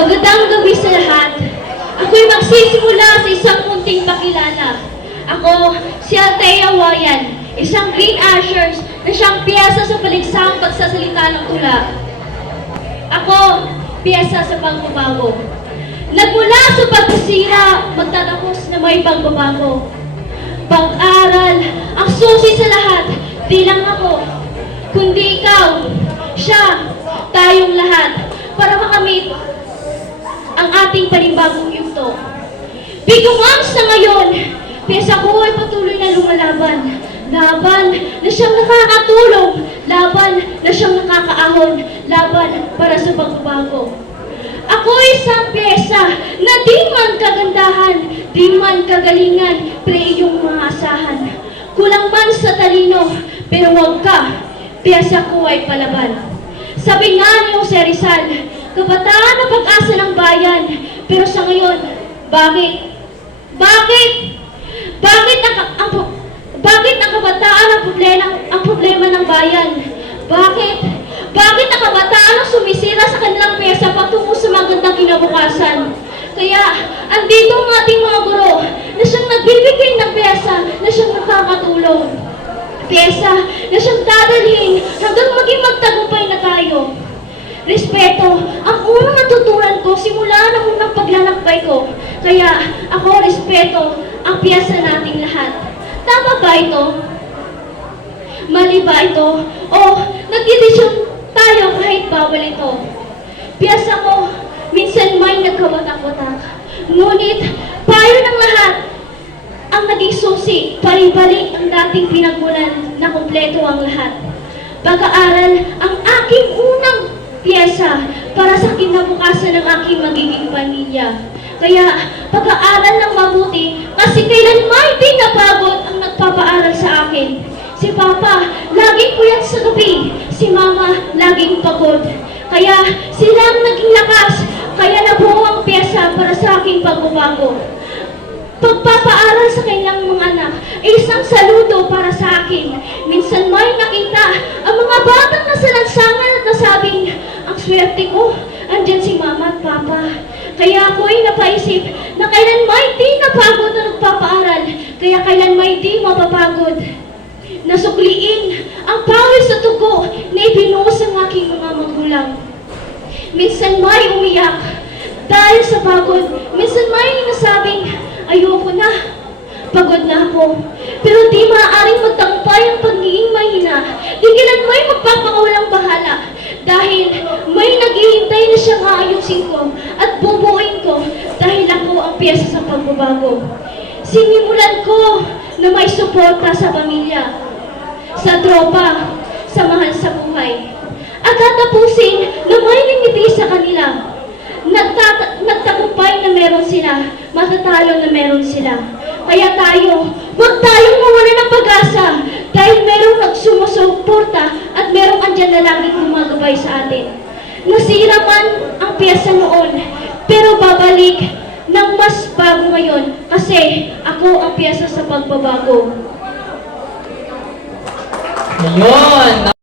Magandang gabi sa lahat. Ako'y magsisimula sa isang munting pakilala. Ako, si Althea Wayan, isang Green Ushers na siyang piyesa sa paligsang pagsasalita ng tula. Ako, piyesa sa pagbabago. Nagmula sa pagkasira, magtatapos na may pagbabago. Pag-aral, ang susi sa lahat, di lang ako, kundi ikaw, siya, tayong lahat, para makamit ang ating panibagong yugto. Bigumang sa ngayon, piyesa ko ay patuloy na lumalaban. Laban na siyang nakakatulong, laban na siyang nakakaahon, laban para sa pagbabago. Ako isang piyesa na di man kagandahan, di man kagalingan, pero iyong maasahan. Kulang man sa talino, pero huwag ka, piyesa ko ay palaban. Sabi nga ni Jose Rizal, kabataan na pag-asa ng bayan, pero sa ngayon, bakit? Bakit? Bakit ang kabataan ang problema ng bayan? Bakit? Bakit ang kabataan ang sumisira sa kanilang piyesa patungo sa magandang kinabukasan? Kaya, andito ang ating mga guro na siyang nagbibigay ng piyesa na siyang nakakatulong. Piyesa na siyang dadalhin hanggang maging magtagumpay na tayo. Respeto, ang unang natutunan ko simula ng unang paglalakbay ko. Kaya, ako respeto ang piyesa nating lahat. Tama ba ito? Mali ba ito? O nagdidesisyon tayo kahit bawal ito? Piyesa ko, minsan may nagkawatak-watak. Ngunit, payo ng lahat ang naging susi, palibalik ang dating pinagmulan na kumpleto ang lahat. Pag-aaral ang aking unang piyesa para sa kinabukasan ng aking magiging pamilya. Kaya, pag-aaral ng mabuti kasi kailan may di napagod ang nagpapaaral sa akin. Si Papa, laging puyat sa gabi. Si Mama, laging pagod. Kaya, sila ang naging lakas. Kaya nabuo ang piyesa para sa aking pagbabago. Pagpapaaral sa kanilang mga anak ay isang saludo para sa akin. Minsan may nakita ang mga batang nasa lansangan at nasabing, ang swerte ko, andyan si Mama at Papa. Kaya ako ay napaisip na kailan may di napagod na nagpapaaral, kaya kailan may di mapapagod. Nasukliin ang pawis sa tugo na ibinuhos ng aking mga magulang. Minsan may umiyak dahil sa pagod. Minsan may nasabing, ayoko na, pagod na ako. Pero di maaaring magtagumpay ang pagiging mahina. Di kailan may magpapakawalang bahala. Dahil may naghihintay na siyang aayusin ko at bubuuin ko dahil ako ang piyesa sa pagbabago. Sinimulan ko na may suporta sa pamilya, sa tropa, sa mahal sa buhay. At tatapusin na may limiti sa kanila. Nagtagumpay na meron sila, matatalo na meron sila. Kaya tayo, huwag tayong mawala ng pag-asa dahil merong nagsumusuporta at merong andyan na laging gumagabay sa atin. Nasira man ang piyesa noon, pero babalik ng mas bago ngayon kasi ako ang piyesa sa pagbabago. Ayun!